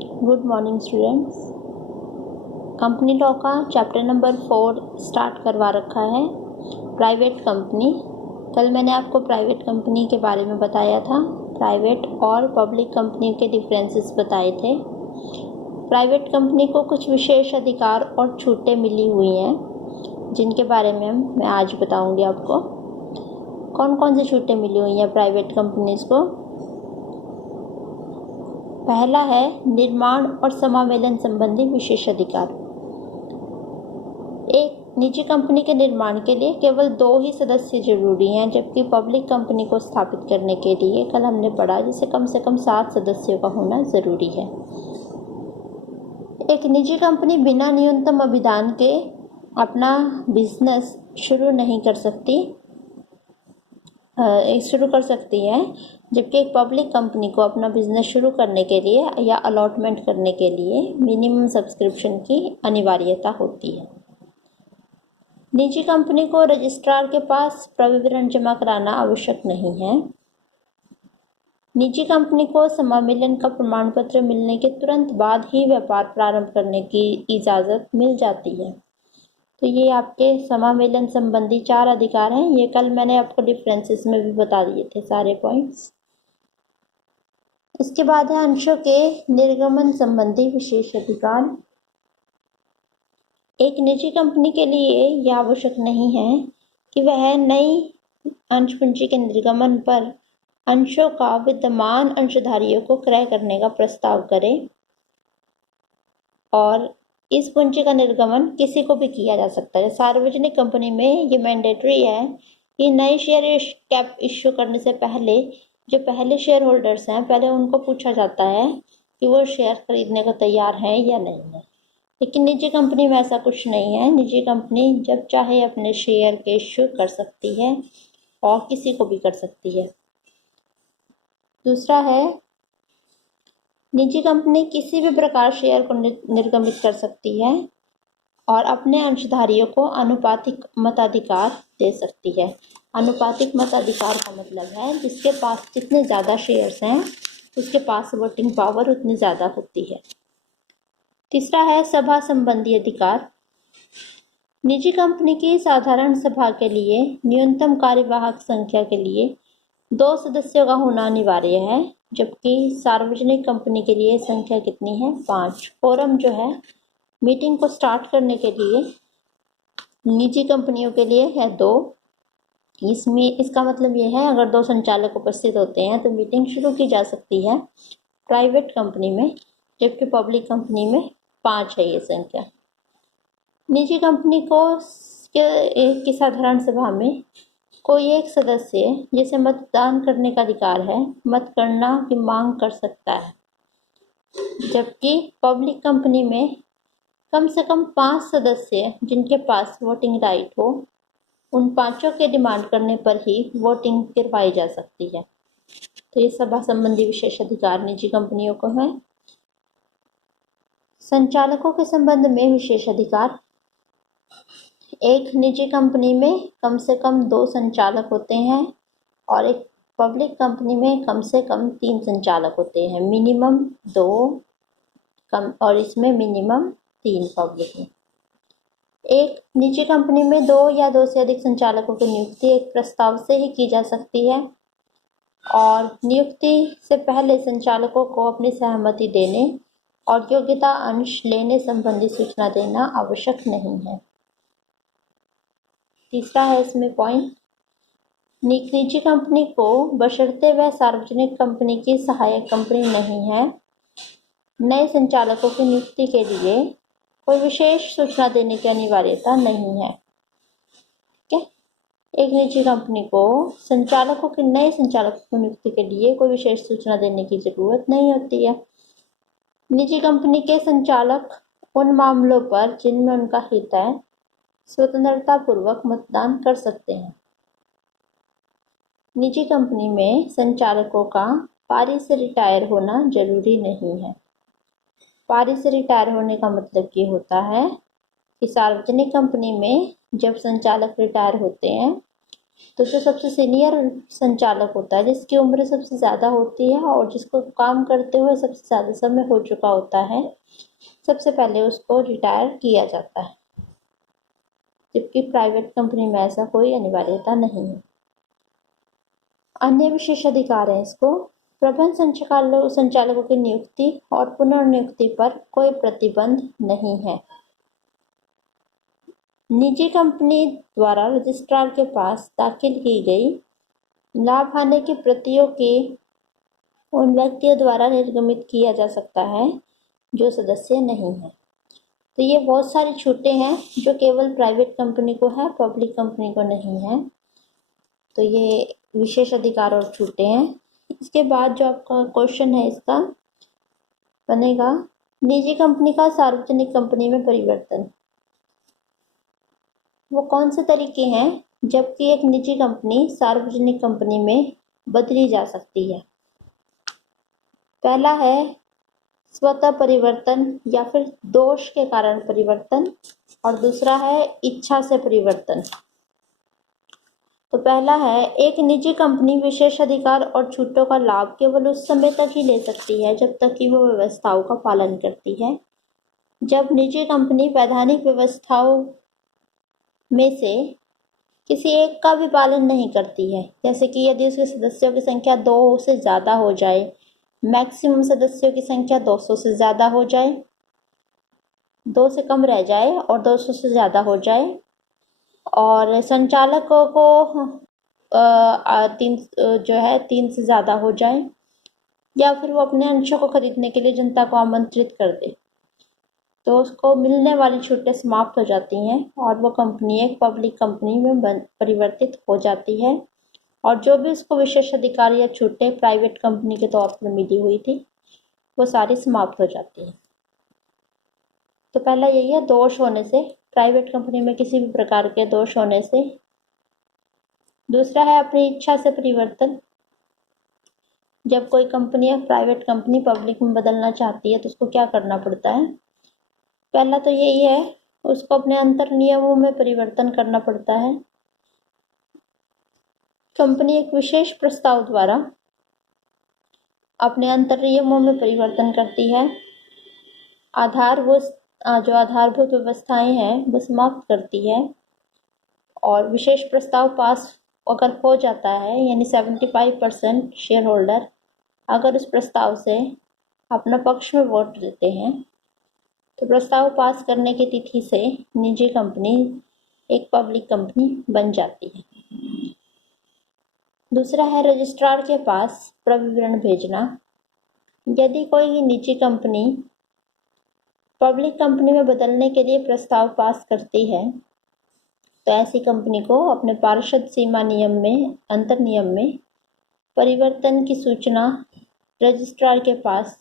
Good morning students. Company law का chapter number 4 start करवा रखा है, प्राइवेट कंपनी। कल मैंने आपको प्राइवेट कंपनी के बारे में बताया था, प्राइवेट और पब्लिक कंपनी के डिफरेंसेस बताए थे। प्राइवेट कंपनी को कुछ विशेष अधिकार और छूटें मिली हुई हैं, जिनके बारे में मैं आज बताऊंगी आपको। कौन कौन सी छूटें मिली हुई हैं प्राइवेट कंपनीज को। पहला है निर्माण और समावेलन संबंधी विशेष अधिकार। एक निजी कंपनी के निर्माण के लिए केवल 2 ही सदस्य जरूरी हैं, जबकि पब्लिक कंपनी को स्थापित करने के लिए कल हमने पढ़ा जिसे कम से कम 7 सदस्यों का होना जरूरी है। एक निजी कंपनी बिना न्यूनतम अभिधान के अपना बिजनेस शुरू कर सकती है, जबकि एक पब्लिक कंपनी को अपना बिजनेस शुरू करने के लिए या अलॉटमेंट करने के लिए मिनिमम सब्सक्रिप्शन की अनिवार्यता होती है। निजी कंपनी को रजिस्ट्रार के पास प्रविवरण जमा कराना आवश्यक नहीं है। निजी कंपनी को समावेलन का प्रमाण पत्र मिलने के तुरंत बाद ही व्यापार प्रारंभ करने की इजाज़त मिल जाती है। तो ये आपके समावेलन संबंधी 4 अधिकार हैं। ये कल मैंने आपको डिफरेंसेस में भी बता दिए थे सारे पॉइंट्स। इसके बाद है अंशों के निर्गमन संबंधी विशेष अधिकार। एक निजी कंपनी के लिए यह आवश्यक नहीं है कि वह नई अंश पूंजी के निर्गमन पर अंशों का विद्यमान अंशधारियों को क्रय करने का प्रस्ताव करे, और इस पूंजी का निर्गमन किसी को भी किया जा सकता है। सार्वजनिक कंपनी में ये मैंडेटरी है कि नए शेयर कैप इश्यू करने से पहले जो पहले शेयर होल्डर्स हैं, पहले उनको पूछा जाता है कि वो शेयर खरीदने को तैयार हैं या नहीं है। लेकिन निजी कंपनी में ऐसा कुछ नहीं है। निजी कंपनी जब चाहे अपने शेयर के इश्यू कर सकती है और किसी को भी कर सकती है। दूसरा है, निजी कंपनी किसी भी प्रकार शेयर को निर्गमित कर सकती है और अपने अंशधारियों को अनुपातिक मताधिकार दे सकती है। अनुपातिक मताधिकार का मतलब है जिसके पास जितने ज़्यादा शेयर्स हैं उसके पास वोटिंग पावर उतनी ज़्यादा होती है। तीसरा है सभा संबंधी अधिकार। निजी कंपनी की साधारण सभा के लिए न्यूनतम कार्यवाहक संख्या के लिए 2 सदस्यों का होना अनिवार्य है, जबकि सार्वजनिक कंपनी के लिए संख्या कितनी है? 5। फोरम जो है मीटिंग को स्टार्ट करने के लिए निजी कंपनियों के लिए है 2। इसका मतलब ये है अगर 2 संचालक उपस्थित होते हैं तो मीटिंग शुरू की जा सकती है प्राइवेट कंपनी में, जबकि पब्लिक कंपनी में 5 है ये संख्या। निजी कंपनी की साधारण सभा में कोई एक सदस्य जिसे मतदान करने का अधिकार है मतगणना की मांग कर सकता है, जबकि पब्लिक कंपनी में कम से कम 5 सदस्य जिनके पास वोटिंग राइट हो, उन 5 के डिमांड करने पर ही वोटिंग करवाई जा सकती है। तो ये सभा संबंधी विशेष अधिकार निजी कंपनियों को है। संचालकों के संबंध में विशेष अधिकार। एक निजी कंपनी में कम से कम 2 संचालक होते हैं और एक पब्लिक कंपनी में कम से कम 3 संचालक होते हैं। मिनिमम 2 कम और इसमें मिनिमम 3 पब्लिक में। एक निजी कंपनी में 2 या 2 से अधिक संचालकों की नियुक्ति एक प्रस्ताव से ही की जा सकती है और नियुक्ति से पहले संचालकों को अपनी सहमति देने और योग्यता अंश लेने संबंधी सूचना देना आवश्यक नहीं है। तीसरा है इसमें पॉइंट, निजी कंपनी को बशर्ते वह सार्वजनिक कंपनी की सहायक कंपनी नहीं है, नए संचालकों की नियुक्ति के लिए कोई विशेष सूचना देने की अनिवार्यता नहीं है। ठीक है, एक निजी कंपनी को नए संचालकों की नियुक्ति के लिए कोई विशेष सूचना देने की जरूरत नहीं होती है। निजी कंपनी के संचालक उन मामलों पर जिनमें उनका हित है स्वतंत्रता पूर्वक मतदान कर सकते हैं। निजी कंपनी में संचालकों का पारी से रिटायर होना जरूरी नहीं है। पारी से रिटायर होने का मतलब ये होता है कि सार्वजनिक कंपनी में जब संचालक रिटायर होते हैं तो जो सबसे सीनियर संचालक होता है, जिसकी उम्र सबसे ज़्यादा होती है और जिसको काम करते हुए सबसे ज़्यादा समय हो चुका होता है, सबसे पहले उसको रिटायर किया जाता है, जबकि प्राइवेट कंपनी में ऐसा कोई अनिवार्यता नहीं है। अन्य विशेष अधिकार हैं इसको। प्रबंध संचालकों की नियुक्ति और पुनर्नियुक्ति पर कोई प्रतिबंध नहीं है। निजी कंपनी द्वारा रजिस्ट्रार के पास दाखिल की गई लाभ हानि की प्रतियों के उन व्यक्तियों द्वारा निर्गमित किया जा सकता है जो सदस्य नहीं है। तो ये बहुत सारी छूटें हैं जो केवल प्राइवेट कंपनी को है, पब्लिक कंपनी को नहीं है। तो ये विशेष अधिकार और छूटें हैं। इसके बाद जो आपका क्वेश्चन है इसका बनेगा, निजी कंपनी का सार्वजनिक कंपनी में परिवर्तन। वो कौन से तरीके हैं जबकि एक निजी कंपनी सार्वजनिक कंपनी में बदली जा सकती है? पहला है स्वतः परिवर्तन या फिर दोष के कारण परिवर्तन, और दूसरा है इच्छा से परिवर्तन। तो पहला है, एक निजी कंपनी विशेष अधिकार और छूटों का लाभ केवल उस समय तक ही ले सकती है जब तक कि वो व्यवस्थाओं का पालन करती है। जब निजी कंपनी वैधानिक व्यवस्थाओं में से किसी एक का भी पालन नहीं करती है, जैसे कि यदि उसके सदस्यों की संख्या 2 से ज़्यादा हो जाए, मैक्सिमम सदस्यों की संख्या 200 से ज़्यादा हो जाए, 2 से कम रह जाए और 200 से ज़्यादा हो जाए, और संचालकों को तीन से ज़्यादा हो जाए, या फिर वो अपने अंशों को खरीदने के लिए जनता को आमंत्रित कर दे, तो उसको मिलने वाली छूटें समाप्त हो जाती हैं और वो कंपनी एक पब्लिक कंपनी में परिवर्तित हो जाती है। और जो भी उसको विशेष अधिकार या छूटें प्राइवेट कंपनी के तौर पर मिली हुई थी वो सारी समाप्त हो जाती है। तो पहला यही है, दोष होने से, प्राइवेट कंपनी में किसी भी प्रकार के दोष होने से। दूसरा है अपनी इच्छा से परिवर्तन। जब कोई कंपनी या प्राइवेट कंपनी पब्लिक में बदलना चाहती है तो उसको क्या करना पड़ता है? पहला तो यही है, उसको अपने अंतर नियमों में परिवर्तन करना पड़ता है। कंपनी एक विशेष प्रस्ताव द्वारा अपने अंतर नियमों में परिवर्तन करती है। जो आधारभूत व्यवस्थाएं हैं वो समाप्त करती है, और विशेष प्रस्ताव पास अगर हो जाता है, यानी 75% शेयर होल्डर अगर उस प्रस्ताव से अपना पक्ष में वोट देते हैं तो प्रस्ताव पास करने की तिथि से निजी कंपनी एक पब्लिक कंपनी बन जाती है। दूसरा है रजिस्ट्रार के पास प्रविवरण भेजना। यदि कोई निजी कंपनी पब्लिक कंपनी में बदलने के लिए प्रस्ताव पास करती है तो ऐसी कंपनी को अपने पार्षद सीमा नियम में, अंतर नियम में परिवर्तन की सूचना रजिस्ट्रार के पास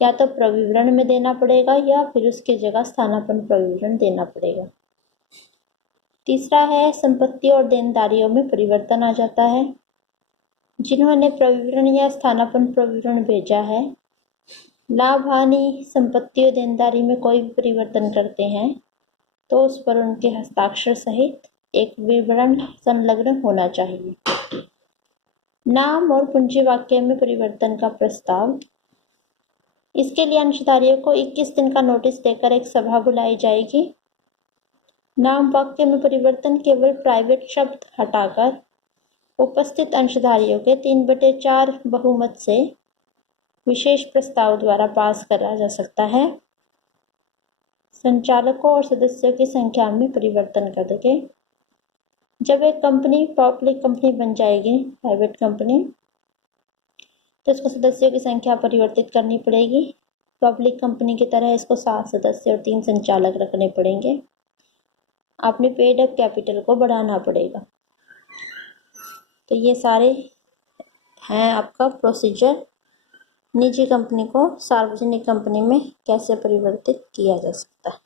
या तो प्रविवरण में देना पड़ेगा या फिर उसकी जगह स्थानापन्न प्रविवरण देना पड़ेगा। तीसरा है संपत्ति और देनदारियों में परिवर्तन आ जाता है। जिन्होंने प्रविवरण या स्थानापन्न प्रविवरण भेजा है, लाभ हानि संपत्ति और देनदारी में कोई भी परिवर्तन करते हैं तो उस पर उनके हस्ताक्षर सहित एक विवरण संलग्न होना चाहिए। नाम और पूंजी वाक्य में परिवर्तन का प्रस्ताव। इसके लिए अंशधारियों को 21 दिन का नोटिस देकर एक सभा बुलाई जाएगी। नाम वाक्य में परिवर्तन केवल प्राइवेट शब्द हटाकर उपस्थित अंशधारियों के 3/4 बहुमत से विशेष प्रस्ताव द्वारा पास करा जा सकता है। संचालकों और सदस्यों की संख्या में परिवर्तन करके जब एक कंपनी पब्लिक कंपनी बन जाएगी, प्राइवेट कंपनी, तो इसको सदस्यों की संख्या परिवर्तित करनी पड़ेगी। पब्लिक कंपनी की तरह इसको 7 सदस्य और 3 संचालक रखने पड़ेंगे। अपने पेड अप कैपिटल को बढ़ाना पड़ेगा। तो ये सारे हैं आपका प्रोसीजर, निजी कंपनी को सार्वजनिक कंपनी में कैसे परिवर्तित किया जा सकता है।